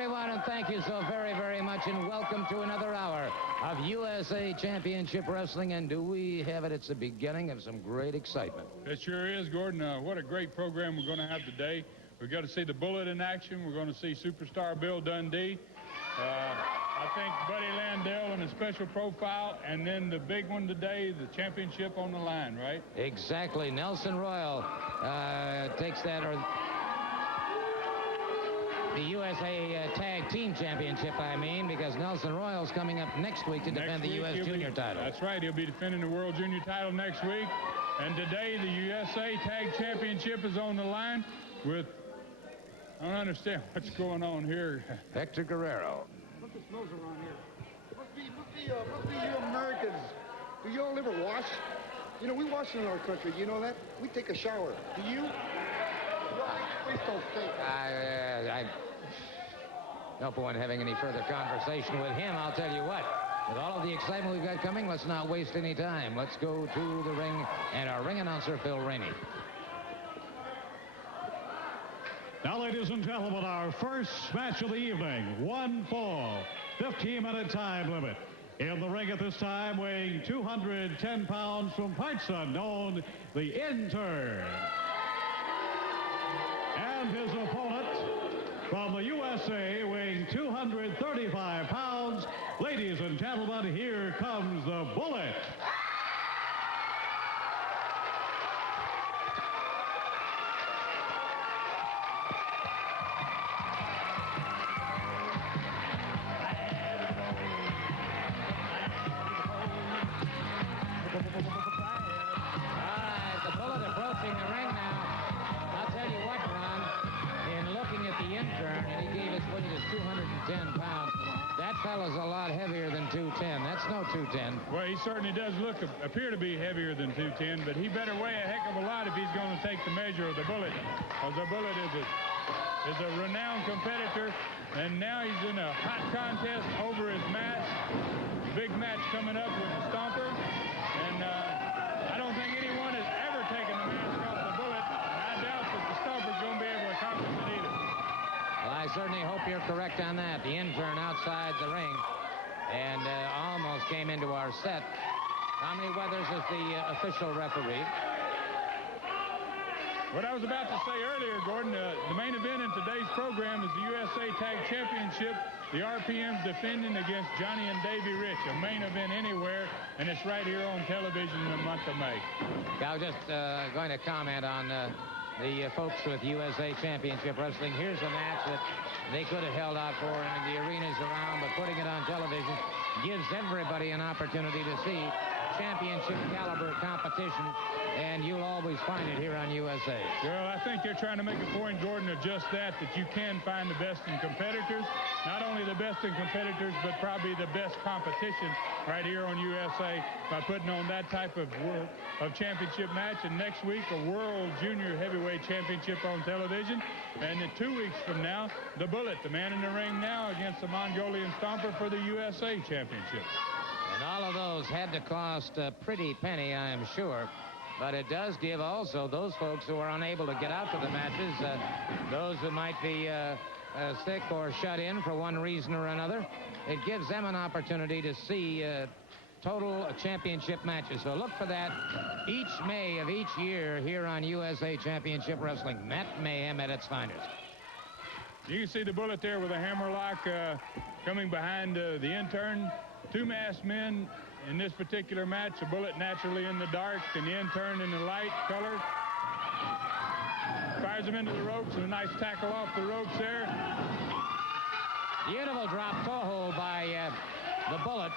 everyone, and thank you so very, very much, and welcome to another hour of USA Championship Wrestling. And do we have it? It's the beginning of some great excitement. It sure is, Gordon. What a great program we're going to have today. We've got to see the Bullet in action. We're going to see superstar Bill Dundee. I think Buddy Landell in a special profile, and then the big one today, the championship on the line, right? Exactly. Nelson Royal takes that, or the USA Tag Team Championship, I mean, because Nelson Royal's coming up next week to defend the U.S. Junior title. That's right. He'll be defending the World Junior title next week. And today, the USA Tag Championship is on the line with, I don't understand what's going on here. Hector Guerrero. Look at the smells around here. Must be you Americans. Do you all ever wash? You know, we wash in our country. You know that? We take a shower. Do you? No point in having any further conversation with him. I'll tell you what. With all of the excitement we've got coming, let's not waste any time. Let's go to the ring and our ring announcer, Phil Rainey. Now, ladies and gentlemen, our first match of the evening. 1 fall, 15-minute time limit. In the ring at this time, weighing 210 pounds from parts unknown, the Intern. And his opponent from the USA, weighing 235 pounds. Ladies and gentlemen, here comes the Bullet. The Bullet approaching the ring now. I'll tell you what, Ron, in looking at the Intern, and he gave his weight as 210 pounds. That fellow's a lot heavier than 210. That's no 210. Well, he certainly does appear to be heavier than 210, but he better weigh a heck of a lot if he's going to take the measure of the Bullet. Because the Bullet is a renowned competitor, and now he's in a hot contest over his match. Big match coming up with the Stomper, and I don't think anyone has ever taken the mask off the Bullet, and I doubt that the Stomper's going to be able to accomplish it either. Well, I certainly hope you're correct on that. The Intern outside the ring and almost came into our set. Tommy Weathers is the official referee. What I was about to say earlier, Gordon, the main event in today's program is the USA Tag Championship. The RPM's defending against Johnny and Davey Rich, a main event anywhere, and it's right here on television in the month of May. I was just going to comment on the folks with USA Championship Wrestling. Here's a match that they could have held out for in the arenas around, but putting it on television gives everybody an opportunity to see championship caliber competition, and you'll always find it here on USA. Well, I think they're trying to make a point, Gordon, of just that you can find the best in competitors. Not only the best in competitors, but probably the best competition right here on USA by putting on that type of championship match. And next week, a World Junior Heavyweight Championship on television. And in 2 weeks from now, the Bullet, the man in the ring now, against the Mongolian Stomper for the USA Championship. And all of those had to cost a pretty penny, I am sure. But it does give also those folks who are unable to get out to the matches, those who might be sick or shut in for one reason or another, it gives them an opportunity to see total championship matches. So look for that each May of each year here on USA Championship Wrestling. Matt Mayhem at its finest. You can see the Bullet there with a hammerlock coming behind the Intern. Two masked men in this particular match. The Bullet naturally in the dark and the Intern in the light color. Fires him into the ropes and a nice tackle off the ropes there. Beautiful drop toe hold by the Bullet.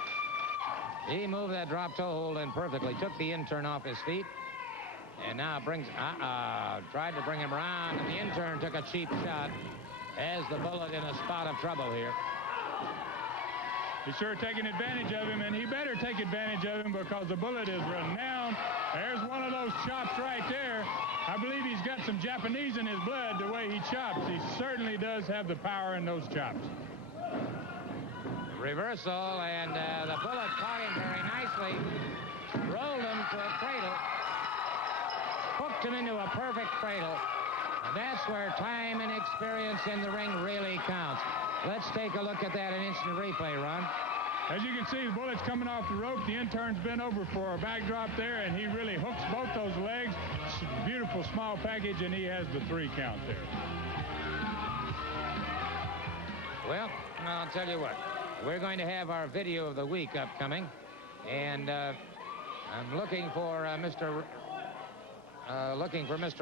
He moved that drop toe hold in perfectly. Took the Intern off his feet. And now brings, tried to bring him around. And the Intern took a cheap shot as the Bullet in a spot of trouble here. He's sure taking advantage of him, and he better take advantage of him because the Bullet is renowned. There's one of those chops right there. I believe he's got some Japanese in his blood the way he chops. He certainly does have the power in those chops. Reversal, and the Bullet caught him very nicely. Rolled him to a cradle. Hooked him into a perfect cradle. And that's That's where time and experience in the ring really counts. Let's take a look at that in instant replay, Ron. As you can see, the Bullet's coming off the rope. The intern's bent over for a backdrop there, and he really hooks both those legs. Beautiful small package, and he has the 3 count there. Well, I'll tell you what. We're going to have our video of the week upcoming, and I'm looking for Mr.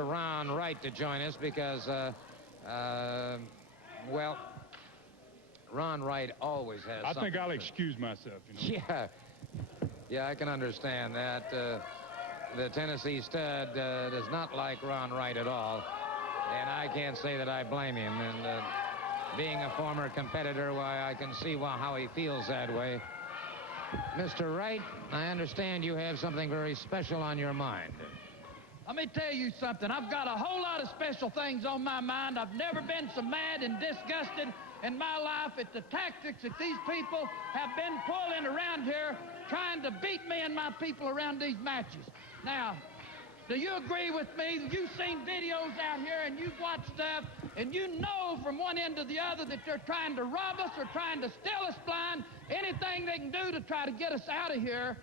Ron Wright to join us because, well, Ron Wright always has I think I'll to excuse myself. You know. Yeah, I can understand that. The Tennessee Stud does not like Ron Wright at all, and I can't say that I blame him. And being a former competitor, why, I can see how he feels that way. Mr. Wright, I understand you have something very special on your mind. Let me tell you something. I've got a whole lot of special things on my mind. I've never been so mad and disgusted in my life at the tactics that these people have been pulling around here trying to beat me and my people around these matches. Now, do you agree with me? You've seen videos out here and you've watched stuff, and you know from one end to the other that they're trying to rob us or trying to steal us blind, anything they can do to try to get us out of here.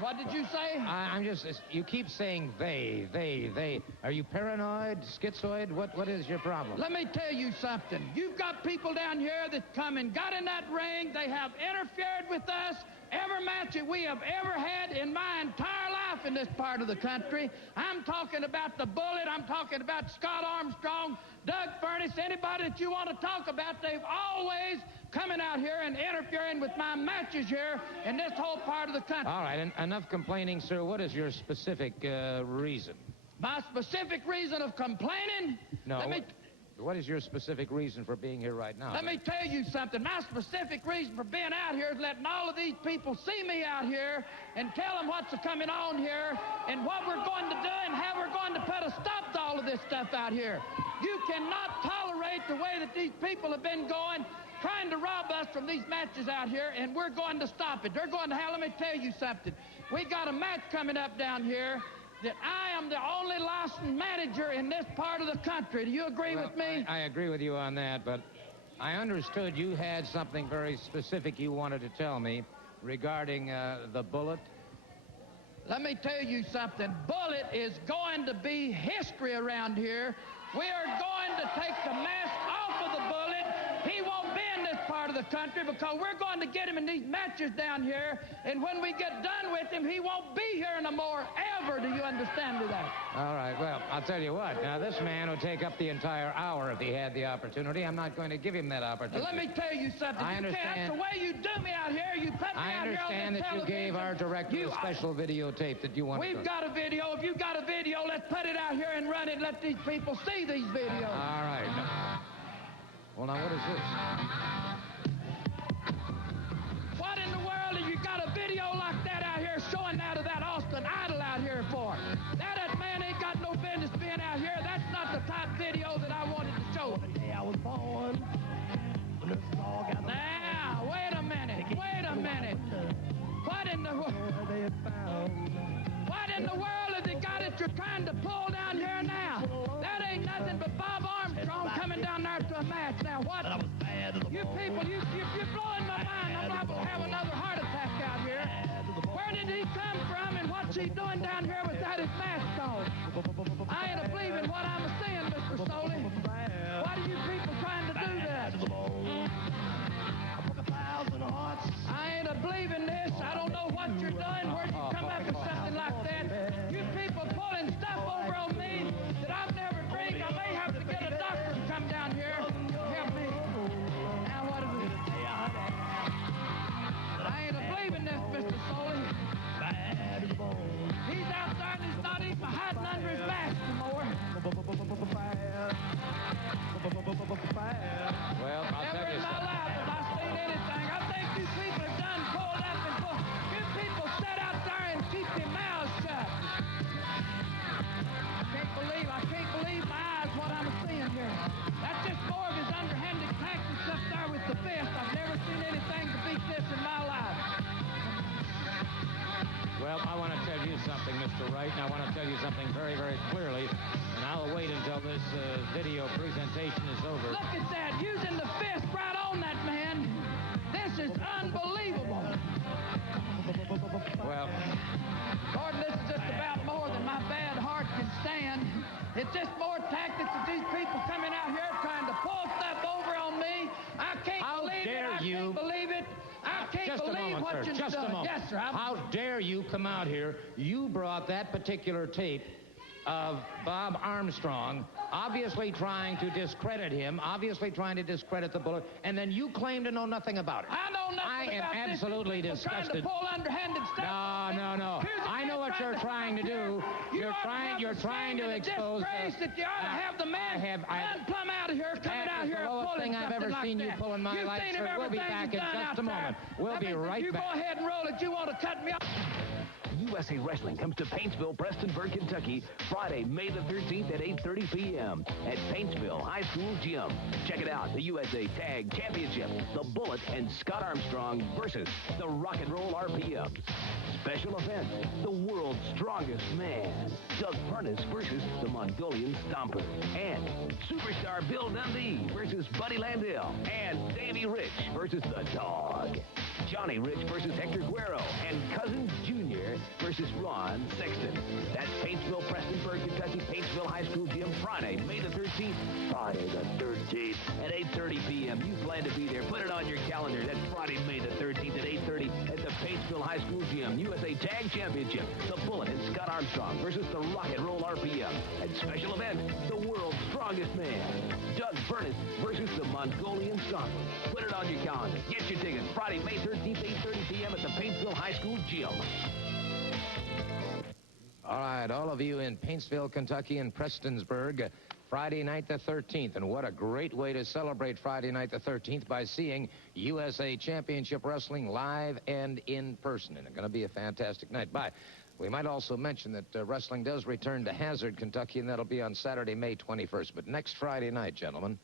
What did you say? You keep saying they. Are you paranoid, schizoid? What is your problem? Let me tell you something. You've got people down here that come and got in that ring. They have interfered with us. Every match that we have ever had in my entire life in this part of the country. I'm talking about the Bullet. I'm talking about Scott Armstrong, Doug Furnace, anybody that you want to talk about. They've always coming out here and interfering with my matches here in this whole part of the country. All right, enough complaining, sir. What is your specific reason? My specific reason of complaining? No. What is your specific reason for being here right now? Let me tell you something. My specific reason for being out here is letting all of these people see me out here and tell them what's coming on here and what we're going to do and how we're going to put a stop to all of this stuff out here. You cannot tolerate the way that these people have been going, trying to rob us from these matches out here, and we're going to stop it. They're going to let me tell you something. We got a match coming up down here that I am the only licensed manager in this part of the country. Do you agree with me? I agree with you on that, but I understood you had something very specific you wanted to tell me regarding the Bullet. Let me tell you something. Bullet is going to be history around here. We are going to take the mask off of the Bullet. He won't be in this part of the country because we're going to get him in these matches down here, and when we get done with him, he won't be here no more ever. Do you understand me that? All right, well, I'll tell you what. Now, this man would take up the entire hour if he had the opportunity. I'm not going to give him that opportunity. Let me tell you something. I understand. That's the way you do me out here. You put me out here on the television. I understand that you gave our director a special videotape that you wanted. We've got a video. If you've got a video, let's put it out here and run it and let these people see these videos. All right. Well, now, what is this? What in the world have you got a video like that out here showing out of that Austin Idol out here for? That man ain't got no business being out here. That's not the type of video that I wanted to show. The day I was born. Now, wait a minute. What in the world has it got that you're trying to pull down here now? That ain't nothing but Bob Armstrong coming down there to a match. Now, what? You people, you're blowing my mind. I'm liable to have another heart attack out here. Where did he come from and what's he doing down here without his mask on? I ain't believing what I'm seeing, Mr. Soley. Why are you people trying to do that? I ain't believing this. I don't know what you're doing. Where'd you come up with something like that? You people pulling stuff over on me that I've never drank. I may have to get a doctor to come down here and help me. Now what is it? I ain't believing this, Mr. Soley. He's out there and he's not even hiding under his mask anymore. Well, I'll tell you Never in my life have I seen anything. I think you people have done pulled up and pulled. You people sit out there and keep your mouths shut. I can't believe my eyes what I'm seeing here. That's just more of his underhanded tactics up there with the fist. I've never seen anything to beat this in my life. Well, I want to tell you something, Mr. Wright, and I want to tell you something very, very clearly, and I'll wait until this these people coming out here trying to pull stuff over on me. I can't believe it. I can't believe it. I can't believe what you've done. Yes, sir. How dare you come out here? You brought that particular tape of Bob Armstrong, obviously trying to discredit him, obviously trying to discredit the Bullet, and then you claim to know nothing about it. I know nothing about this. I am absolutely disgusted. Trying to pull underhanded stuff. No. I know what you're trying to do. You're trying to expose disgrace that you ought to have the man plumb out of here, coming out here and pulling thing I've ever seen you pull in my life, sir. We'll be back in just a moment. We'll be right back. You go ahead and roll it. You want to cut me off? USA Wrestling comes to Paintsville, Prestonburg, Kentucky, Friday, May the 13th at 8:30 p.m. at Paintsville High School Gym. Check it out, the USA Tag Championship, the Bullet and Scott Armstrong versus the Rock and Roll RPMs. Special event, the world's strongest man, Doug Furnace versus the Mongolian Stomper. And superstar Bill Dundee versus Buddy Landell. And Davey Rich versus the Dog. Johnny Rich versus Hector Guerrero. And Cousins Jr. versus Ron Sexton. That's Paintsville, Prestonburg, Kentucky, Paintsville High School Gym, Friday, May the 13th. Friday the 13th at 8:30 p.m. You plan to be there. Put it on your calendar. That's Friday, May the 13th at 8:30 at the Paintsville High School Gym. USA Tag Championship. The Bullet and Scott Armstrong versus the Rock and Roll RPM. And special event, the world's strongest man, Doug Furnace versus the Mongolian Stomper. Put it on your calendar. Get your tickets. Friday, May 13th, 8:30 p.m. at the Paintsville High School Gym. All right, all of you in Paintsville, Kentucky, and Prestonsburg, Friday night the 13th. And what a great way to celebrate Friday night the 13th by seeing USA Championship Wrestling live and in person. And it's going to be a fantastic night. We might also mention that wrestling does return to Hazard, Kentucky, and that'll be on Saturday, May 21st. But next Friday night, gentlemen.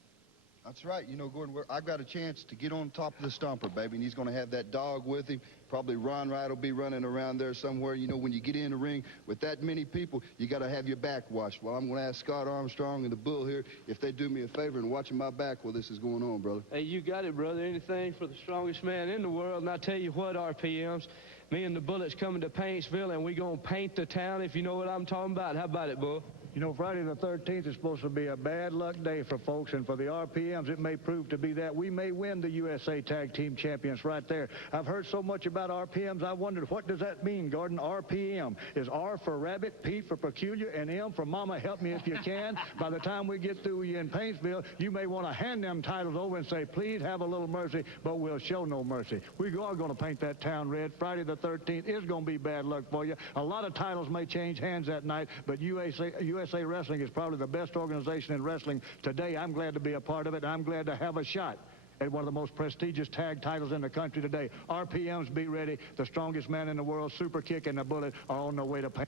That's right. You know, Gordon, I've got a chance to get on top of the Stomper, baby, and he's going to have that dog with him. Probably Ron Wright will be running around there somewhere. You know, when you get in the ring with that many people, you got to have your back watched. Well, I'm going to ask Scott Armstrong and the Bull here if they do me a favor and watching my back while this is going on, brother. Hey, you got it, brother. Anything for the strongest man in the world. And I tell you what, RPMs, me and the Bullet's coming to Paintsville, and we going to paint the town, if you know what I'm talking about. How about it, Bull? You know, Friday the 13th is supposed to be a bad luck day for folks, and for the RPMs, it may prove to be that. We may win the USA Tag Team Champions right there. I've heard so much about RPMs, I wondered, what does that mean, Gordon? RPM is R for rabbit, P for peculiar, and M for mama, help me if you can. By the time we get through you in Paintsville, you may want to hand them titles over and say, please have a little mercy, but we'll show no mercy. We are going to paint that town red. Friday the 13th is going to be bad luck for you. A lot of titles may change hands that night, but USA Wrestling is probably the best organization in wrestling today. I'm glad to be a part of it. I'm glad to have a shot at one of the most prestigious tag titles in the country today. RPMs, be ready. The strongest man in the world, Super Kick, and the Bullet are on their way to pay.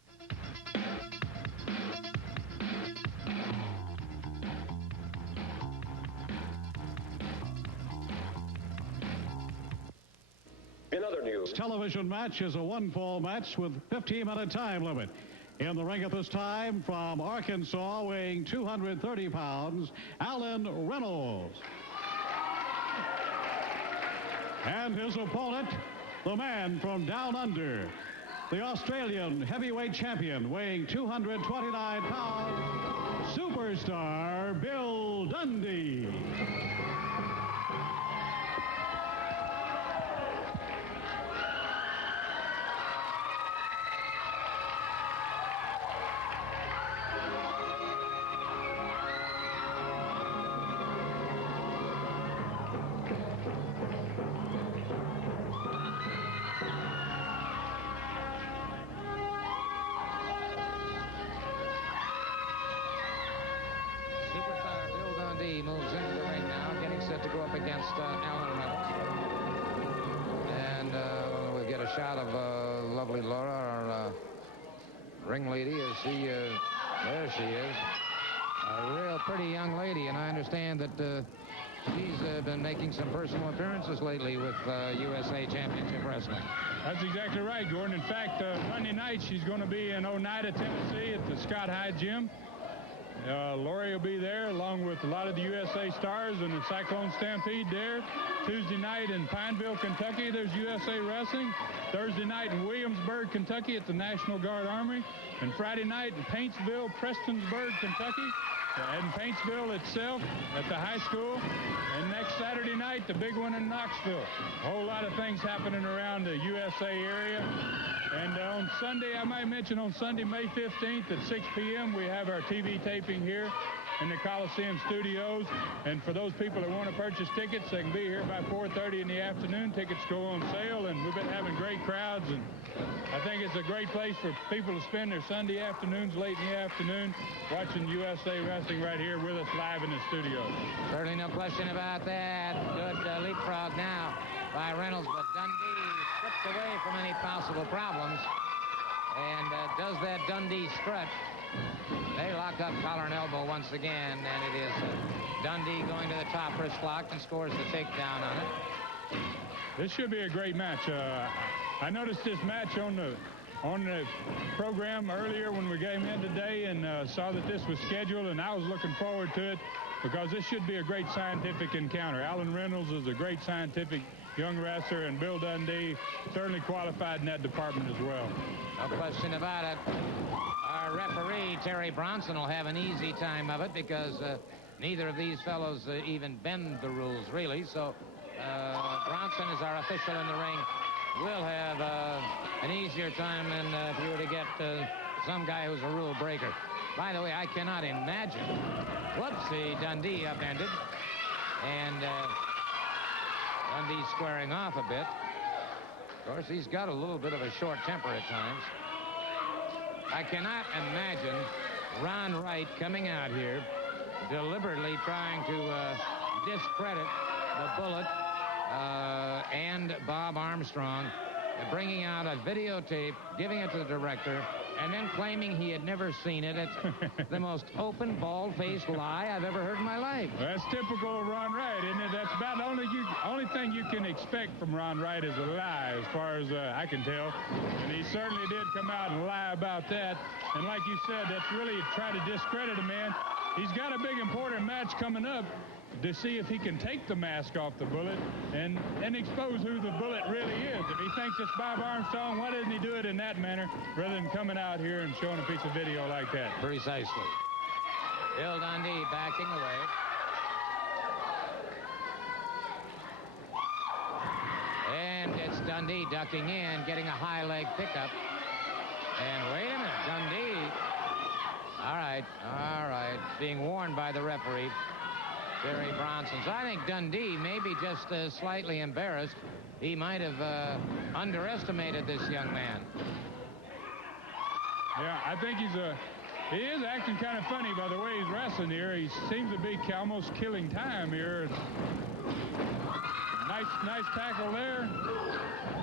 In other news, This television match is a one-fall match with 15-minute time limit. In the ring at this time, from Arkansas, weighing 230 pounds, Alan Reynolds. And his opponent, the man from down under, the Australian heavyweight champion, weighing 229 pounds, superstar Bill Dundee. Moves into the ring now, getting set to go up against Alan Reynolds. And we'll get a shot of lovely Laura, our ring lady, as she, there she is. A real pretty young lady, and I understand that she's been making some personal appearances lately with USA Championship Wrestling. That's exactly right, Gordon. In fact, Monday night she's going to be in Oneida, Tennessee at the Scott Hyde Gym. Lori will be there along with a lot of the USA stars and the Cyclone Stampede there. Tuesday night in Pineville, Kentucky, there's USA Wrestling. Thursday night in Williamsburg, Kentucky at the National Guard Armory. And Friday night in Paintsville, Prestonsburg, Kentucky in Paintsville itself at the high school. And next Saturday night, the big one in Knoxville. A whole lot of things happening around the USA area. And on Sunday, I might mention on Sunday, May 15th at 6 p.m., we have our TV taping here in the Coliseum Studios. And for those people that want to purchase tickets, they can be here by 4:30 in the afternoon. Tickets go on sale, and we've been having great crowds. And I think it's a great place for people to spend their Sunday afternoons late in the afternoon watching USA Wrestling right here with us live in the studio. Certainly no question about that. Good leapfrog now by Reynolds, but Dundee stripped away from any possible problems and does that Dundee strut. They lock up collar and elbow once again, and it is Dundee going to the top wrist lock and scores the takedown on it. This should be a great match. I noticed this match on the program earlier when we came in today and saw that this was scheduled, and I was looking forward to it because this should be a great scientific encounter. Alan Reynolds is a great scientific young wrestler, and Bill Dundee certainly qualified in that department as well. No question about it. Our referee, Terry Bronson, will have an easy time of it because neither of these fellows even bend the rules, really. So Bronson is our official in the ring. Will have an easier time than if you were to get some guy who's a rule breaker. By the way, I cannot imagine. Whoopsie, Dundee upended. And Dundee squaring off a bit. Of course, he's got a little bit of a short temper at times. I cannot imagine Ron Wright coming out here deliberately trying to discredit the Bullet and Bob Armstrong, bringing out a videotape, giving it to the director, and then claiming he had never seen it. It's the most open, bald-faced lie I've ever heard in my life. Well, that's typical of Ron Wright, isn't it? That's about the only thing you can expect from Ron Wright is a lie, as far as I can tell. And he certainly did come out and lie about that. And like you said, that's really trying to discredit a man. He's got a big, important match coming up to see if he can take the mask off the Bullet and expose who the Bullet really is. If he thinks it's Bob Armstrong, why doesn't he do it in that manner rather than coming out here and showing a piece of video like that? Precisely. Bill Dundee backing away. And it's Dundee ducking in, getting a high leg pickup. And wait a minute, Dundee. All right. Being warned by the referee, Terry Bronson. So I think Dundee may be just slightly embarrassed. He might have underestimated this young man. Yeah, I think he is acting kind of funny by the way he's wrestling here. He seems to be almost killing time here. Nice tackle there.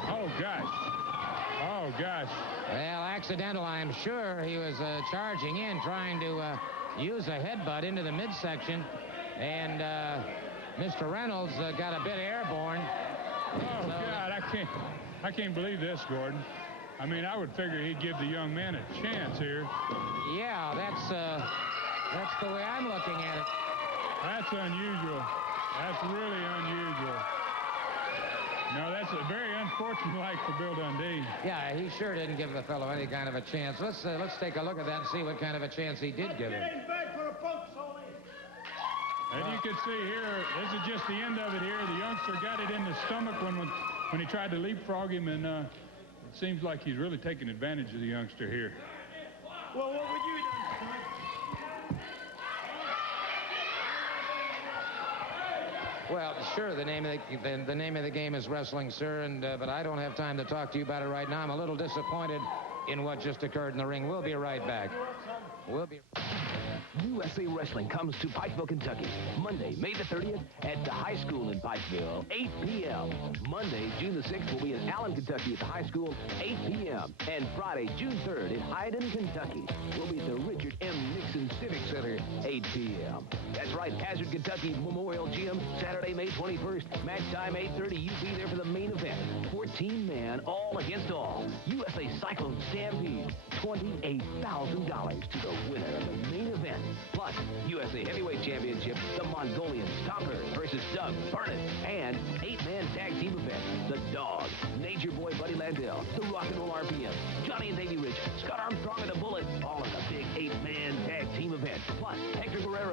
Oh, gosh. Well, accidental, I'm sure. He was charging in, trying to use a headbutt into the midsection. And Mr. Reynolds got a bit airborne. Oh, so, God, I can't believe this, Gordon. I mean, I would figure he'd give the young man a chance here. Yeah, that's the way I'm looking at it. That's unusual. That's really unusual. No, that's very unfortunate for Bill Dundee. Yeah, he sure didn't give the fellow any kind of a chance. Let's take a look at that and see what kind of a chance he did give him. And you can see here, this is just the end of it here. The youngster got it in the stomach when he tried to leapfrog him, and it seems like he's really taking advantage of the youngster here. Well, what would you do? Well, sure, the name of the game is wrestling, sir, and but I don't have time to talk to you about it right now. I'm a little disappointed in what just occurred in the ring. We'll be right back. USA Wrestling comes to Pikeville, Kentucky, Monday, May the 30th at the high school in Pikeville, 8 p.m. Monday, June the 6th will be in Allen, Kentucky at the high school, 8 p.m. And Friday, June 3rd in Hyden, Kentucky will be at the Richard M. Nixon Civic Center, 8 p.m. That's right, Hazard, Kentucky Memorial Gym, Saturday, May 21st. Match time, 8:30. You be there for the main event. 14-man, all against all. USA Cyclone Stampede, $28,000 to the winner of the main event. Plus, USA Heavyweight Championship, the Mongolian Stomper versus Doug Burnett, and 8-man tag team event, The Dog, Nature Boy Buddy Landell, the Rock and Roll RPM, Johnny and Davey Rich, Scott Armstrong and the Bullet, all in the big 8-man tag team event. Plus, Hector Guerrero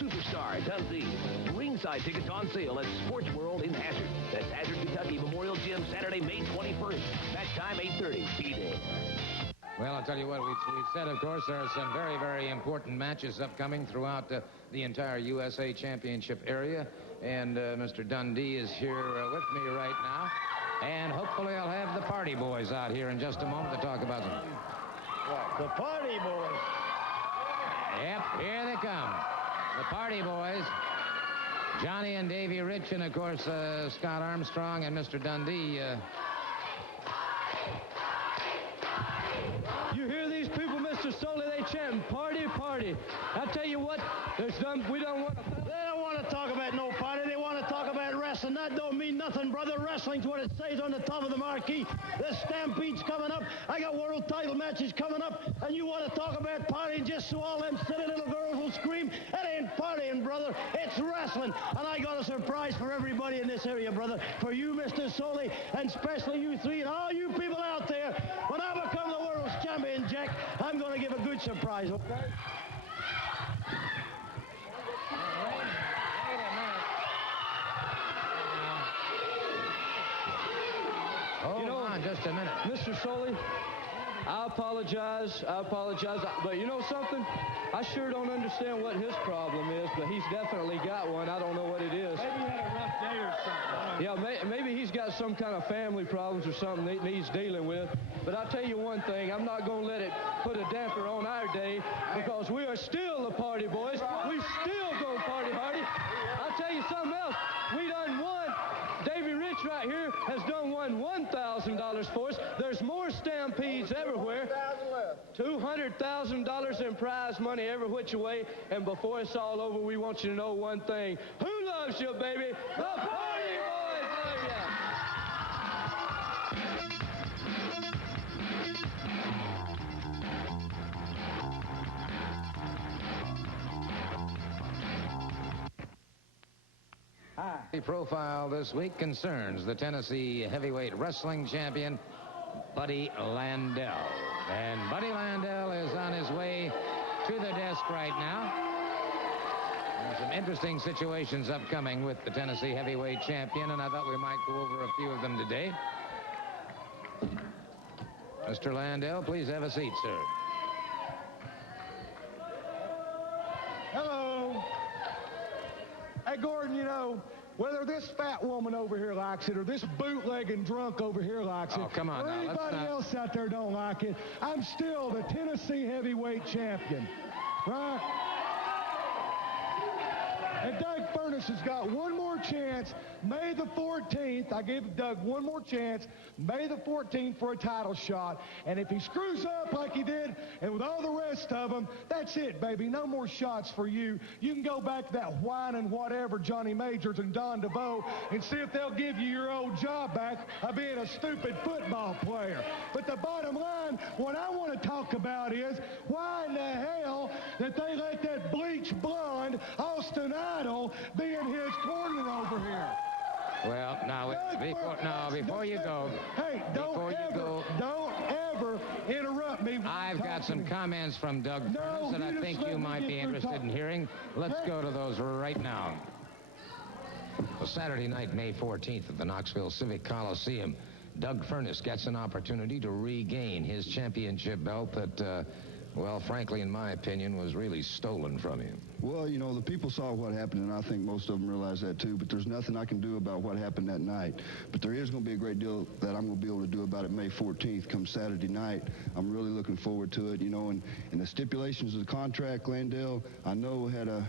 superstar Dundee. Ringside tickets on sale at Sports World in Hazard. That's Hazard, Kentucky Memorial Gym, Saturday, May 21st. Match time 8:30. Be there. Well, I'll tell you what, we said, of course, there are some very, very important matches upcoming throughout the entire USA Championship area. And Mr. Dundee is here with me right now. And hopefully I'll have the Party Boys out here in just a moment to talk about them. What? The Party Boys. Yep, here they come. The Party Boys. Johnny and Davy Rich, and, of course, Scott Armstrong and Mr. Dundee. You hear these people, Mr. Soley, they chanting, party, party. I tell you what, we don't want to... They don't want to talk about no party. They want to talk about wrestling. That don't mean nothing, brother. Wrestling's what it says on the top of the marquee. The Stampede's coming up. I got world title matches coming up. And you want to talk about partying just so all them silly little girls will scream? That ain't partying, brother. It's wrestling. And I got a surprise for everybody in this area, brother. For you, Mr. Soley, and especially you three and all you people out there. When I become the world's champion, Jack, I'm going to give a good surprise, okay? Hold on just a minute. Mr. Soley, I apologize, but you know something? I sure don't understand what his problem is, but he's definitely got one. I don't know what it is. Maybe he had a rough day or something. Yeah, maybe he's got some kind of family problems or something that he's dealing with. But I'll tell you one thing, I'm not going to let it put a damper on our day, because we are still the Party Boys. We still go party hardy. I'll tell you something else. We done won. Davy Rich right here has done won $1,000 for us. There's more Stampedes everywhere. $200,000 in prize money every which way. And before it's all over, we want you to know one thing. Who loves you, baby? The Party Boys love you. The profile this week concerns the Tennessee heavyweight wrestling champion, Buddy Landel. And Buddy Landel is on his way to the desk right now. There's some interesting situations upcoming with the Tennessee heavyweight champion, and I thought we might go over a few of them today. Mr. Landel, please have a seat, sir. Hello. Hey, Gordon, you know, whether this fat woman over here likes it or this bootlegging drunk over here likes it, Oh, come on or now, let's anybody not- else out there don't like it, I'm still the Tennessee heavyweight champion, right? And Doug Furnace has got one more chance, May the 14th. I gave Doug one more chance, May the 14th, for a title shot. And if he screws up like he did, and with all the rest of them, that's it, baby. No more shots for you. You can go back to that whining whatever Johnny Majors and Don DeVoe and see if they'll give you your old job back of being a stupid football player. But the bottom line, what I want to talk about is why in the hell that they let that bleach blonde Austin Idol be in his corner over here. Well, now, before you go, Hey, don't ever interrupt me. I've got some comments from Doug Furnace that I think you might be interested in hearing. Let's go to those right now. Well, Saturday night, May 14th at the Knoxville Civic Coliseum, Doug Furnace gets an opportunity to regain his championship belt that, well, frankly, in my opinion, was really stolen from him. Well, you know, the people saw what happened, and I think most of them realize that too, but there's nothing I can do about what happened that night. But there is going to be a great deal that I'm going to be able to do about it May 14th come Saturday night. I'm really looking forward to it, you know, and the stipulations of the contract, Landel, I know had a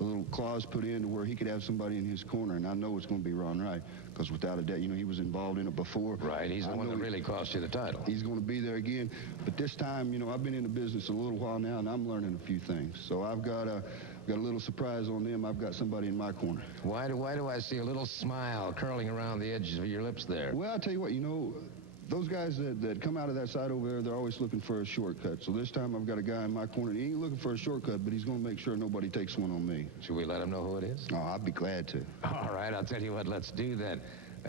little clause put in to where he could have somebody in his corner, and I know it's going to be Ron Wright, because without a doubt, you know, he was involved in it before. Right, he's the one that really cost you the title. He's going to be there again, but this time, you know, I've been in the business a little while now, and I'm learning a few things. So I've got a little surprise on them. I've got somebody in my corner. Why do I see a little smile curling around the edges of your lips there? Well, I'll tell you what, you know, those guys that come out of that side over there, they're always looking for a shortcut. So this time I've got a guy in my corner. He ain't looking for a shortcut, but he's going to make sure nobody takes one on me. Should we let him know who it is? Oh, I'd be glad to. All right, I'll tell you what, let's do that.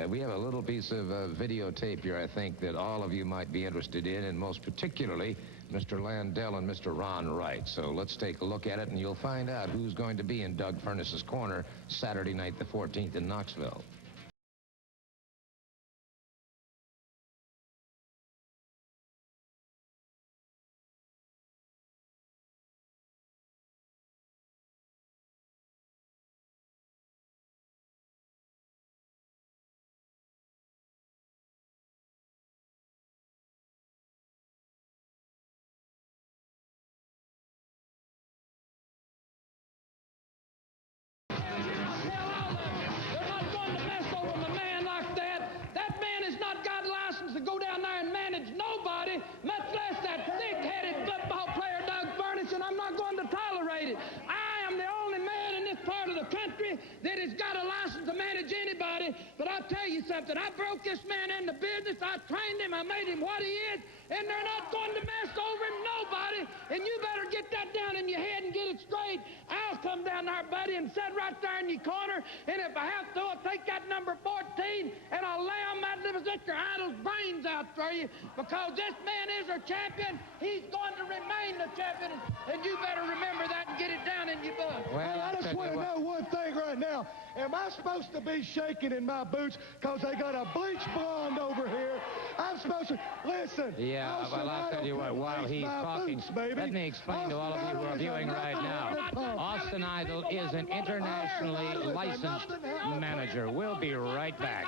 We have a little piece of videotape here, I think, that all of you might be interested in, and most particularly Mr. Landell and Mr. Ron Wright. So let's take a look at it, and you'll find out who's going to be in Doug Furness's corner Saturday night, the 14th in Knoxville. To go down there and manage nobody, much less that thick-headed football player Doug Furness, and I'm not going to tolerate it. I am the only man in this part of the country that has got a license to manage anybody, but I'll tell you something. I broke this man into business. I trained him. I made him what he is, and they're not going to mess over nobody, and you better get that down in your head and get it straight. I'll come down there, buddy, and sit right there in your corner, and if I have to, I'll take that number 14, and I'll lay on that little Mr. Idle's brains out for you, because this man is our champion. He's going to remain the champion, and you better remember that and get it down in your book. Well, I just want to know one thing right now. Am I supposed to be shaking in my boots because they got a bleach blonde over here? I'm supposed to listen. Yeah, well, I'll tell you what, while he's talking, boots, let me explain to all of you who are viewing right now. Austin Idol is an internationally licensed manager. We'll be right back.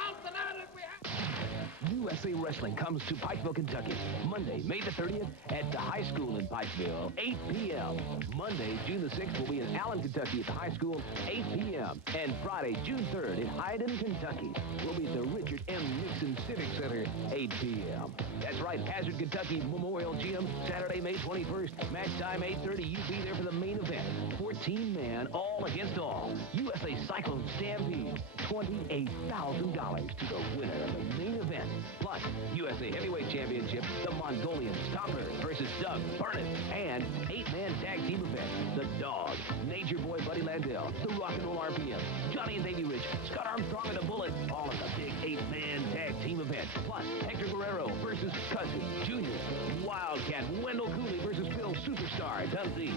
USA Wrestling comes to Pikeville, Kentucky, Monday, May the 30th at the high school in Pikeville, 8 p.m. Monday, June the 6th will be in Allen, Kentucky at the high school, 8 p.m. And Friday, June 3rd in Hyden, Kentucky will be at the Richard M. Nixon Civic Center, 8 p.m. That's right, Hazard, Kentucky Memorial Gym, Saturday, May 21st. Match time, 8:30. You be there for the main event. 14-man, all against all. USA Cyclone Stampede, $28,000 to the winner of the main event. Plus, USA Heavyweight Championship, the Mongolian Stomper versus Doug Furness, and 8-man tag team event, The Dog, Nature Boy Buddy Landell, the Rock and Roll RPM, Johnny and Davey Rich, Scott Armstrong and the Bullet, all in the big 8-man tag team event. Plus, Hector Guerrero versus Cousin Junior, Wildcat Wendell Cooley versus Phil Superstar Dunsey.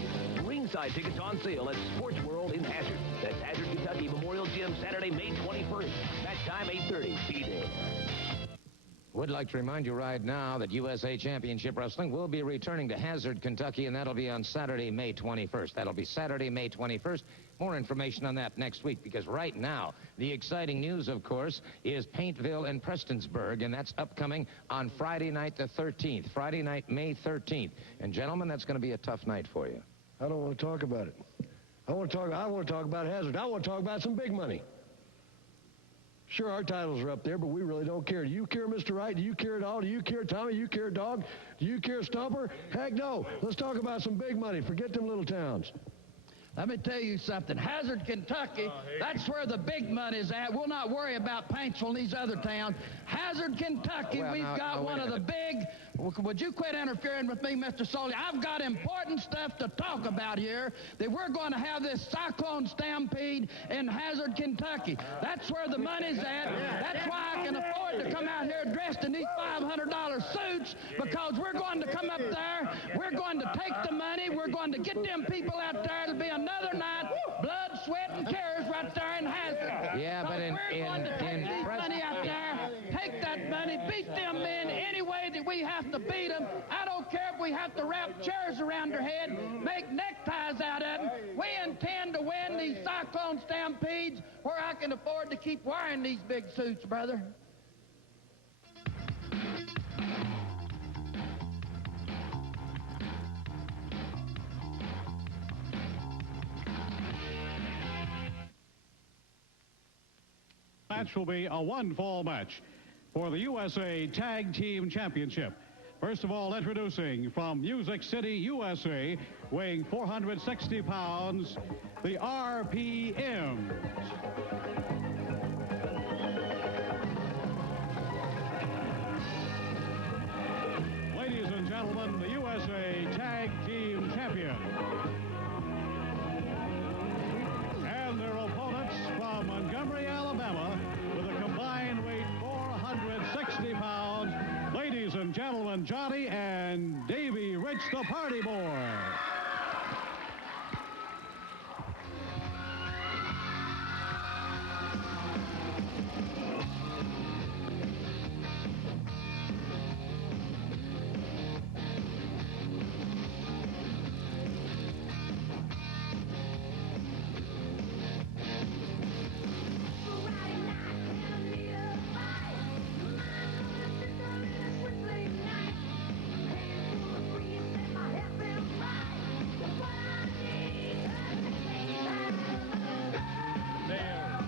Ringside tickets on sale at Sports World in Hazard. That's Hazard, Kentucky Memorial Gym, Saturday, May 21st. Match time, 8:30. Be there. Would like to remind you right now that USA Championship Wrestling will be returning to Hazard, Kentucky, and that'll be on Saturday, May 21st. That'll be Saturday, May 21st. More information on that next week, because right now, the exciting news, of course, is Paintville and Prestonsburg, and that's upcoming on Friday night, the 13th. Friday night, May 13th. And, gentlemen, that's going to be a tough night for you. I don't want to talk about it. I want to talk about Hazard. I want to talk about some big money. Sure, our titles are up there, but we really don't care. Do you care, Mr. Wright? Do you care at all? Do you care, Tommy? Do you care, Dog? Do you care, Stomper? Heck no. Let's talk about some big money. Forget them little towns. Let me tell you something. Hazard, Kentucky, that's where the big money's at. We'll not worry about Paintsville and these other towns. Hazard, Kentucky, we've got one of the big... Would you quit interfering with me, Mr. Soley? I've got important stuff to talk about here, that we're going to have this Cyclone Stampede in Hazard, Kentucky. That's where the money's at. That's why I can afford to come out here dressed in these $500 suits, because we're going to come up there, we're going to take the money, we're going to get them people out there. It'll be another night, blood, sweat, and tears right there in Hazard. Yeah, but we're going to take these money out there, take that money, beat them men any way that we have to beat them. I don't care if we have to wrap chairs around their head, make neckties out of them. We intend to win these Cyclone Stampedes where I can afford to keep wearing these big suits, brother. Match will be a one-fall match for the USA Tag Team Championship. First of all, introducing from Music City, USA, weighing 460 pounds, the RPMs. Ladies and gentlemen, the USA Tag Team Champion. And their opponents from Montgomery, Alabama, with a combined weight 460 pounds, ladies and gentlemen, Johnny and Davey Rich. Rich the Party Boy.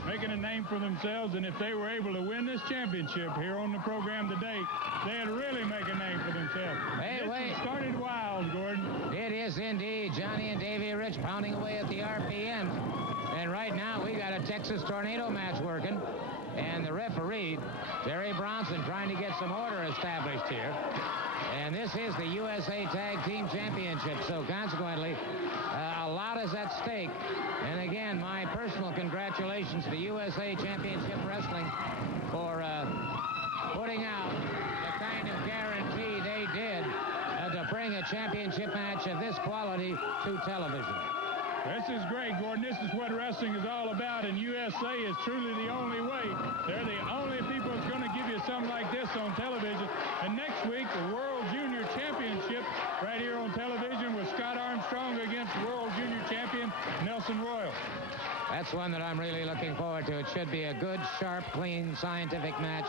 Making a name for themselves, and if they were able to win this championship here on the program today, they'd really make a name for themselves. Hey, this wait. one started wild, Gordon. It is indeed. Johnny and Davey Rich pounding away at the RPMs. And right now, we got a Texas Tornado match working. And the referee, Terry Bronson, trying to get some order established here. And this is the USA Tag Team Championship. So consequently, a lot is at stake. And again, my personal congratulations to USA Championship Wrestling for putting out the kind of guarantee they did to bring a championship match of this quality to television. This is great, Gordon. This is what wrestling is all about, and USA is truly the only way. They're the only people that's going to give you something like this on television. And next week, the World Junior Championship right here on television with Scott Armstrong against World Junior Champion Nelson Royal. That's one that I'm really looking forward to. It should be a good, sharp, clean, scientific match.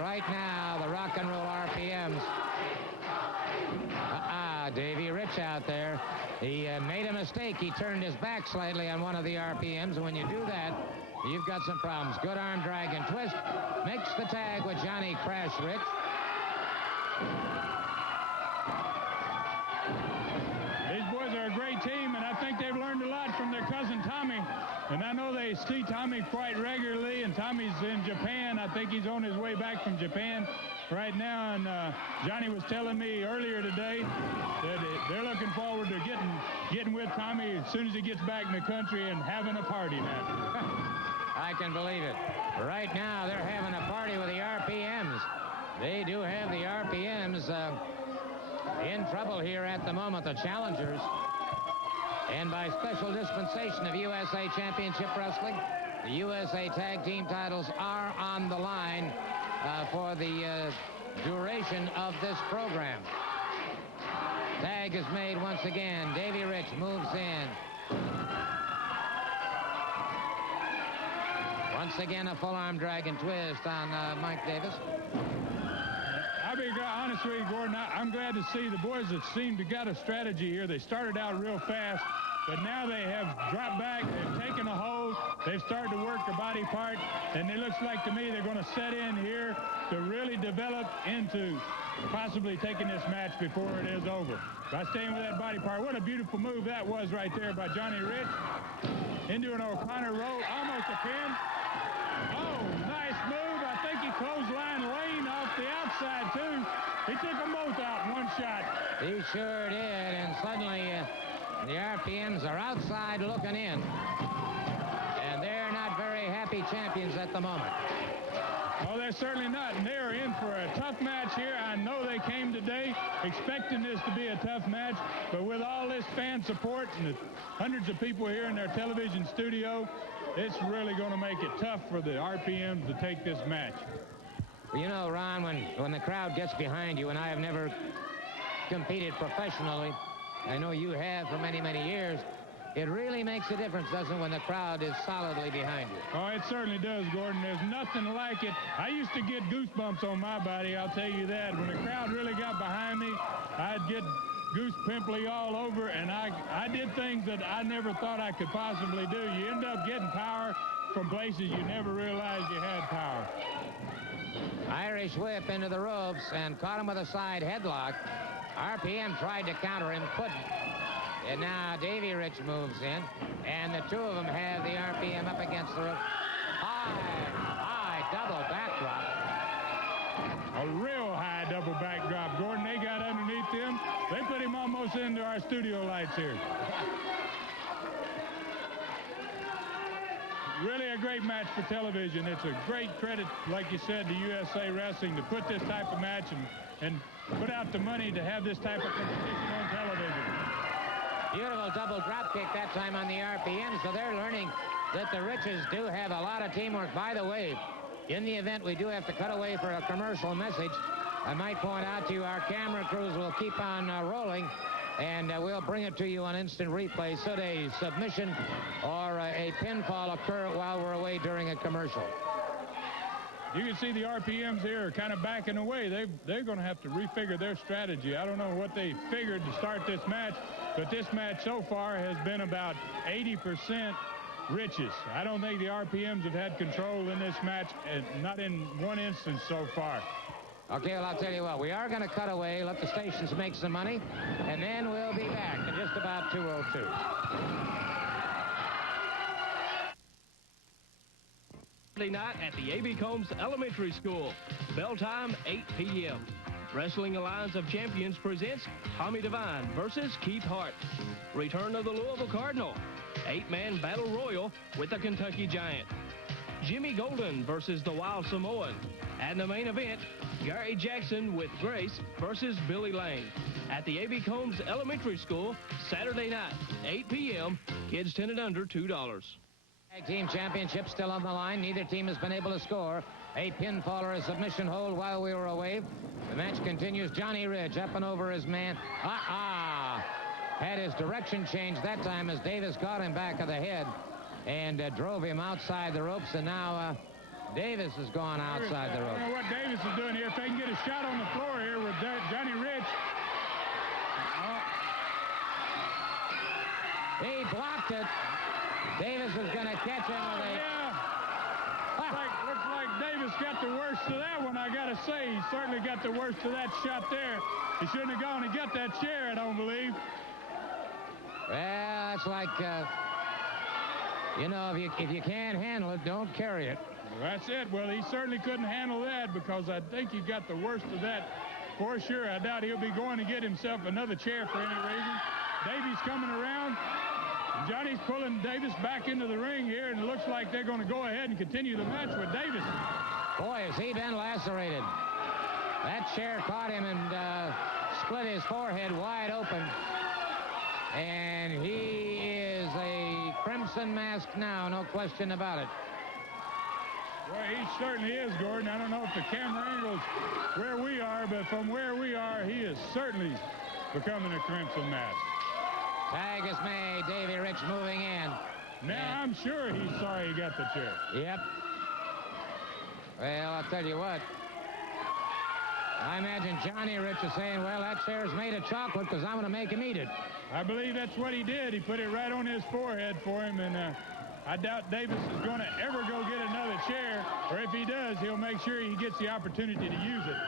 Right now, the rock and roll RPMs. Davey Rich out there. He made a mistake. He turned his back slightly on one of the RPMs, and when you do that, you've got some problems. Good arm drag and twist. Makes the tag with Johnny Crash Rich. These boys are a great team, and I think they've learned a lot from their cousin Tommy. And I know they see Tommy quite regularly, and Tommy's in Japan. I think he's on his way back from Japan right now, and Johnny was telling me earlier today that they're looking forward to getting with Tommy as soon as he gets back in the country and having a party now. I can believe it. Right now, they're having a party with the RPMs. They do have the RPMs in trouble here at the moment, the challengers. And by special dispensation of USA Championship Wrestling, the USA Tag Team titles are on the line for the duration of this program. Tag is made once again. Davey Rich moves in. Once again, a full arm drag and twist on Mike Davis. I'll be honest with you, Gordon. I'm glad to see the boys that seem to got a strategy here. They started out real fast, but now they have dropped back. They've taken a hold. They've started to work the body part, and it looks like to me they're going to set in here to really develop into possibly taking this match before it is over. By staying with that body part. What a beautiful move that was right there by Johnny Rich. Into an O'Connor roll, almost a pin. Oh, nice move. I think he clotheslined Lane off the outside, too. He took them both out in one shot. He sure did, and suddenly the RPMs are outside looking in. And they're not very happy champions at the moment. Oh, they're certainly not, and they're in for a tough match here. I know they came today expecting this to be a tough match, but with all this fan support and the hundreds of people here in their television studio, it's really going to make it tough for the RPMs to take this match. You know, Ron, when the crowd gets behind you, and I have never competed professionally, I know you have for many, many years, it really makes a difference, doesn't it, when the crowd is solidly behind you? Oh, it certainly does, Gordon. There's nothing like it. I used to get goosebumps on my body, I'll tell you that. When the crowd really got behind me, I'd get goose pimply all over, and I did things that I never thought I could possibly do. You end up getting power from places you never realized you had power. Irish whip into the ropes and caught him with a side headlock. RPM tried to counter him, couldn't. And now Davey Rich moves in, and the two of them have the RPM up against the rope. High double backdrop. A real high double backdrop, Gordon. They got underneath him. They put him almost into our studio lights here. Really a great match for television. It's a great credit, like you said, to USA Wrestling to put this type of match and put out the money to have this type of competition on television. Beautiful double drop kick that time on the RPM, so they're learning that the Riches do have a lot of teamwork. By the way, in the event we do have to cut away for a commercial message, I might point out to you our camera crews will keep on rolling, and we'll bring it to you on instant replay should a submission or a pinfall occur while we're away during a commercial. You can see the RPMs here are kind of backing away. They're going to have to refigure their strategy. I don't know what they figured to start this match, but this match so far has been about 80% Riches. I don't think the RPMs have had control in this match, not in one instance so far. Okay, well, I'll tell you what. We are going to cut away, let the stations make some money, and then we'll be back in just about 2:02. Saturday night at the A.B. Combs Elementary School. Bell time, 8 p.m. Wrestling Alliance of Champions presents Tommy Devine versus Keith Hart. Return of the Louisville Cardinal. 8-man battle royal with the Kentucky Giant. Jimmy Golden versus the Wild Samoan. And the main event, Gary Jackson with Grace versus Billy Lane. At the A.B. Combs Elementary School, Saturday night, 8 p.m. Kids 10 and under, $2. Tag team championship still on the line. Neither team has been able to score a pinfall or a submission hold while we were away. The match continues. Johnny Ridge up and over his man. Had his direction changed that time as Davis caught him back of the head and drove him outside the ropes. And now Davis has gone outside the ropes. I don't know what Davis is doing here. If they can get a shot on the floor here with Johnny Ridge. He blocked it. Davis is going to catch him with a... Looks like Davis got the worst of that one, I got to say. He certainly got the worst of that shot there. He shouldn't have gone and got that chair, I don't believe. Well, that's like, you know, if you can't handle it, don't carry it. Well, that's it. Well, he certainly couldn't handle that because I think he got the worst of that for sure. I doubt he'll be going to get himself another chair for any reason. Davies coming around. Johnny's pulling Davis back into the ring here, and it looks like they're going to go ahead and continue the match with Davis. Boy, has he been lacerated. That chair caught him and split his forehead wide open. And he is a crimson mask now, no question about it. Well, he certainly is, Gordon. I don't know if the camera angle's where we are, but from where we are, he is certainly becoming a crimson mask. Tag is made. Davey Rich moving in. Now, I'm sure he's sorry he got the chair. Yep. Well, I'll tell you what. I imagine Johnny Rich is saying, well, that chair's made of chocolate because I'm going to make him eat it. I believe that's what he did. He put it right on his forehead for him, and I doubt Davis is going to ever go get another chair, or if he does, he'll make sure he gets the opportunity to use it.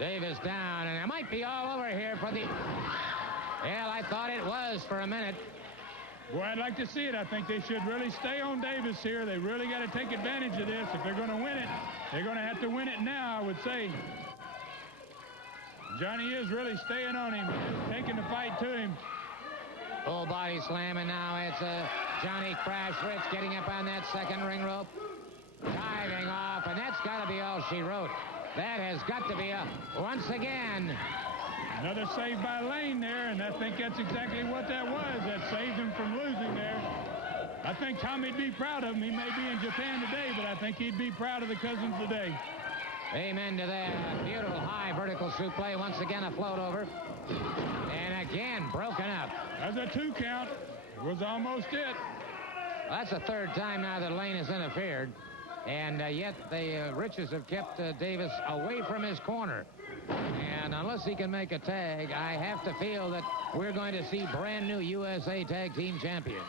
Davis down, and it might be all over here for the... Well, I thought it was for a minute. Boy, I'd like to see it. I think they should really stay on Davis here. They really got to take advantage of this. If they're going to win it, they're going to have to win it now, I would say. Johnny is really staying on him, taking the fight to him. Full body slam, and now it's Johnny Crash Rich getting up on that second ring rope. Diving off, and that's got to be all she wrote. That has got to be once again. Another save by Lane there, and I think that's exactly what that was. That saved him from losing there. I think Tommy'd be proud of him. He may be in Japan today, but I think he'd be proud of the cousins today. Amen to that. Beautiful high vertical suplex. Once again a float over. And again broken up. That's a 2 count. It was almost it. Well, that's the third time now that Lane has interfered. And yet the Riches have kept Davis away from his corner. And unless he can make a tag, I have to feel that we're going to see brand new USA Tag Team Champions.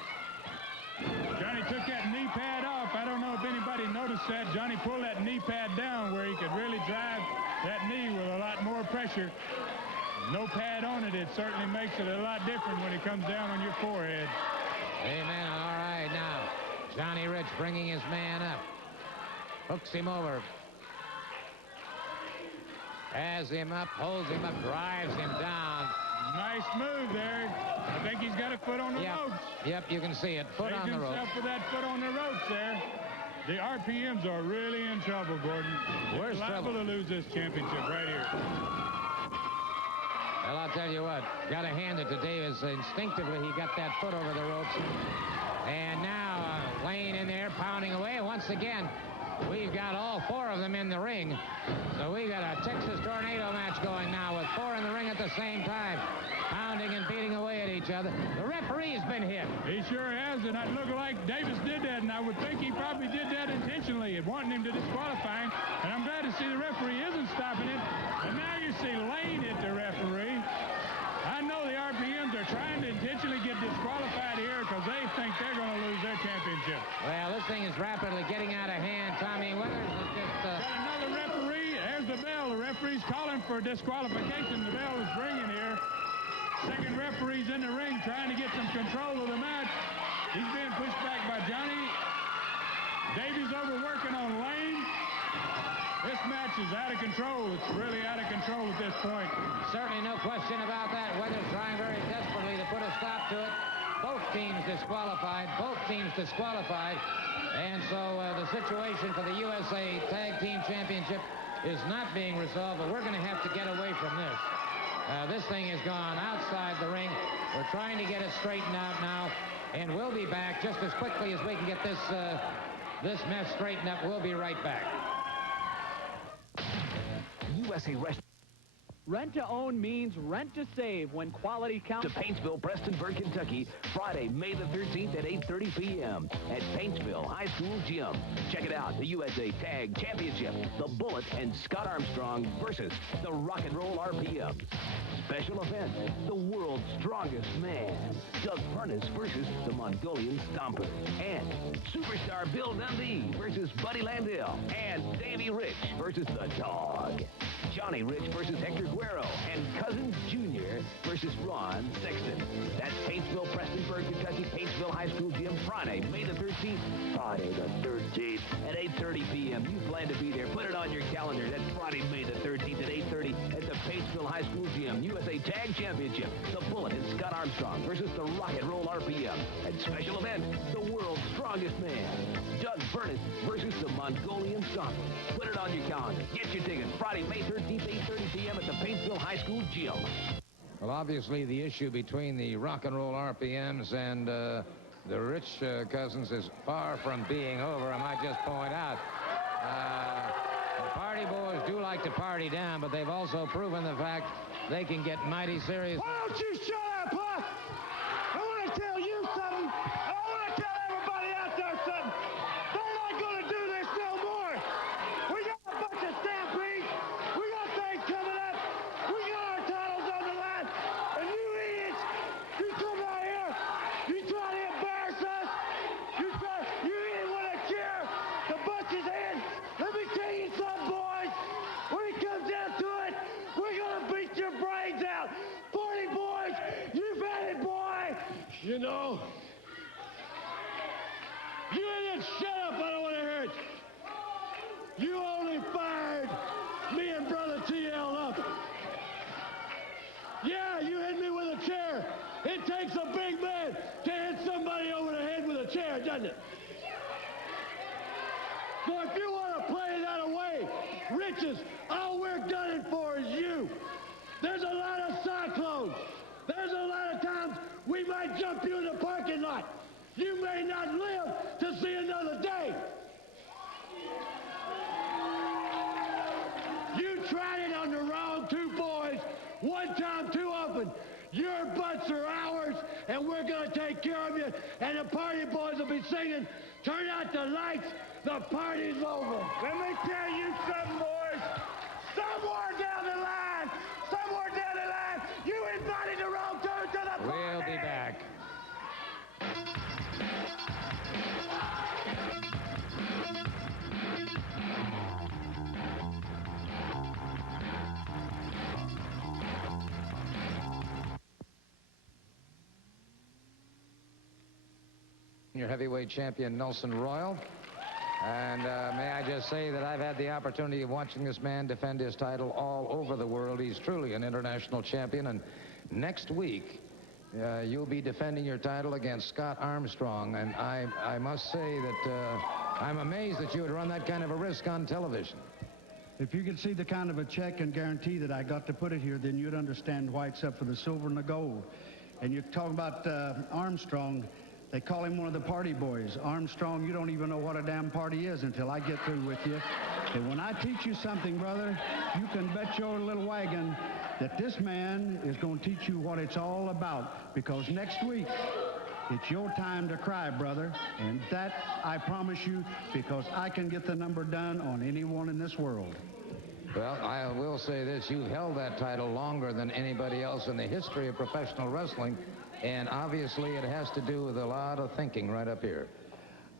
Johnny took that knee pad off. I don't know if anybody noticed that. Johnny pulled that knee pad down where he could really drive that knee with a lot more pressure. No pad on it. It certainly makes it a lot different when it comes down on your forehead. Amen. All right, now Johnny Rich bringing his man up. Hooks him over. Has him up, holds him up, drives him down. Nice move there. I think he's got a foot on the ropes. Yep, you can see it. Foot on the ropes. Himself with that foot on the ropes there. The RPMs are really in trouble, Gordon. They're liable to lose this championship right here. Well, I'll tell you what, got to hand it to Davis. Instinctively, he got that foot over the ropes. And now Lane in there pounding away. Once again, we've got all four of them in the ring. So we've got a Texas Tornado match going now with four in the ring at the same time, pounding and beating away at each other. The referee's been hit. He sure has, and it looked like Davis did that, and I would think he probably did that intentionally, wanting him to disqualify him. And I'm glad to see the referee isn't stopping it. And now you see Lane hit the referee. I know the RPMs are trying to intentionally get disqualified here because they think they're going to lose their championship. Well, this thing is rapidly getting out of hand. Tommy Withers is just... Got another referee. There's the bell. The referee's calling for disqualification. The bell is ringing here. Second referee's in the ring trying to get some control of the match. He's being pushed back by Johnny. Davies overworking on Lane. This match is out of control. It's really out of control at this point. Certainly no question about that. Weather's trying very desperately to put a stop to it. Both teams disqualified. Both teams disqualified. And so the situation for the USA Tag Team Championship is not being resolved, but we're going to have to get away from this. This thing has gone outside the ring. We're trying to get it straightened out now, and we'll be back just as quickly as we can get this mess straightened up. We'll be right back. USA Wrestling. Rent to own means rent to save when quality counts. To Paintsville, Prestonburg, Kentucky, Friday, May the 13th at 8:30 p.m. at Paintsville High School Gym. Check it out, the USA Tag Championship, the Bullet and Scott Armstrong versus the Rock and Roll RPM. Special event, the world's strongest man, Doug Furnace versus the Mongolian Stomper. And superstar Bill Dundee versus Buddy Landell. And Davey Rich versus the Dog. Johnny Rich versus Hector Guerrero. And Cousins Jr. versus Ron Sexton. That's Paintsville, Prestonburg, Kentucky, Paintsville High School Gym, Friday, May the 13th. Friday the 13th at 8:30 p.m. You plan to be there. Put it on your calendar. That's Friday, May the 13th at 8:30 at the Paintsville High School Gym. USA Tag Championship. The Bullet and Scott Armstrong versus the Rock and Roll RPM. And special event, the world's strongest man, Doug Furnace versus the Mongolian Stomper. Put it on your calendar. Get your tickets. Friday, May 13th, 8:30 p.m. at the Paintsville High School Gym. Well, obviously, the issue between the Rock and Roll RPMs and the Rich Cousins is far from being over, I might just point out. The Party Boys do like to party down, but they've also proven the fact they can get mighty serious. Why don't you shut up, huh? I want to tell you something. I want to tell everybody out there something. They're not going to do this no more. We got a bunch of stampedes. We got things coming up. We got our titles on the line. And you idiots, you come out here, you try to embarrass us. You didn't want to cheer the Butch's hands. Let me tell you something, boys. When it comes down to it, we're going to beat your brains out. 40 boys, you've had it, boy. You know, you idiots, shut up. I don't want to hear it. You only fired me and Brother TL up. Yeah, you hit me with a chair. It takes a big man to hit somebody over the head with a chair, doesn't it? So if you want to play that away, Riches, all we're gunning for is you. There's a lot of cyclones. There's a lot of times we might jump you in the parking lot. You may not live to see another day. You tried it on the wrong two boys one time too often. Your butts are ours, and we're going to take care of you, and the Party Boys will be singing, "Turn out the lights, the party's over." Let me tell you something, boys. Somewhere down the line, you invited the wrong dude to the party. We'll be back. Your heavyweight champion, Nelson Royal. And may I just say that I've had the opportunity of watching this man defend his title all over the world. He's truly an international champion. And next week, you'll be defending your title against Scott Armstrong. And I must say that I'm amazed that you would run that kind of a risk on television. If you could see the kind of a check and guarantee that I got to put it here, then you'd understand why it's up for the silver and the gold. And you talk about Armstrong, they call him one of the party boys. Armstrong, you don't even know what a damn party is until I get through with you. And when I teach you something, brother, you can bet your little wagon that this man is going to teach you what it's all about. Because next week, it's your time to cry, brother. And that, I promise you, because I can get the number done on anyone in this world. Well, I will say this. You've held that title longer than anybody else in the history of professional wrestling. And obviously, it has to do with a lot of thinking right up here.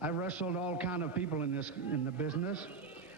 I've wrestled all kind of people in the business.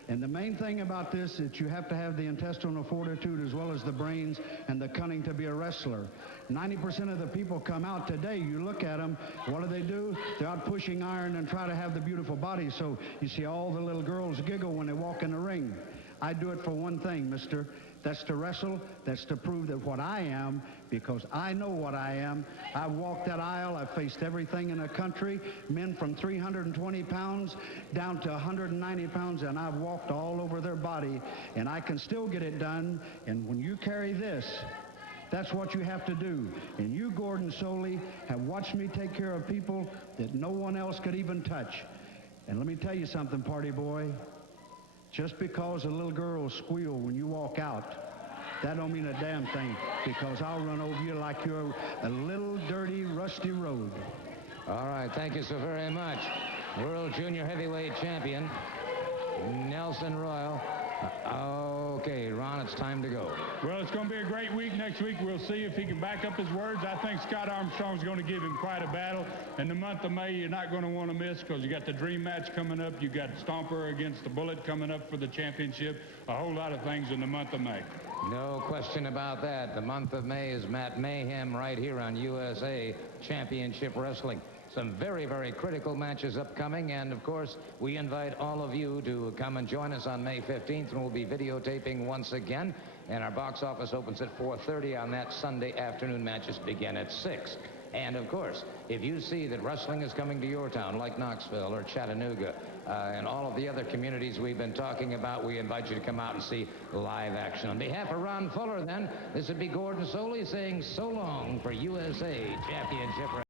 And the main thing about this is you have to have the intestinal fortitude as well as the brains and the cunning to be a wrestler. 90% of the people come out today, you look at them, what do? They're out pushing iron and try to have the beautiful body. So you see all the little girls giggle when they walk in the ring. I do it for one thing, mister. That's to wrestle. That's to prove that what I am, because I know what I am. I've walked that aisle. I've faced everything in the country, men from 320 pounds down to 190 pounds, and I've walked all over their body, and I can still get it done. And when you carry this, that's what you have to do. And you, Gordon Solie, have watched me take care of people that no one else could even touch. And let me tell you something, party boy. Just because a little girl squeal when you walk out, that don't mean a damn thing, because I'll run over you like you're a little dirty, rusty road. All right, thank you so very much. World Junior Heavyweight Champion, Nelson Royal. Okay, Ron, it's time to go. Well, it's going to be a great week. Next week, we'll see if he can back up his words. I think Scott Armstrong's going to give him quite a battle. In the month of May, you're not going to want to miss, because you got the dream match coming up. You got Stomper against the Bullet coming up for the championship. A whole lot of things in the month of May. No question about that. The month of May is Matt Mayhem right here on USA Championship Wrestling. Some very, very critical matches upcoming, and of course, we invite all of you to come and join us on May 15th, and we'll be videotaping once again, and our box office opens at 4:30 on that Sunday afternoon. Matches begin at 6. And of course, if you see that wrestling is coming to your town, like Knoxville or Chattanooga, and all of the other communities we've been talking about, we invite you to come out and see live action. On behalf of Ron Fuller, then, this would be Gordon Solie saying so long for USA Championship Wrestling.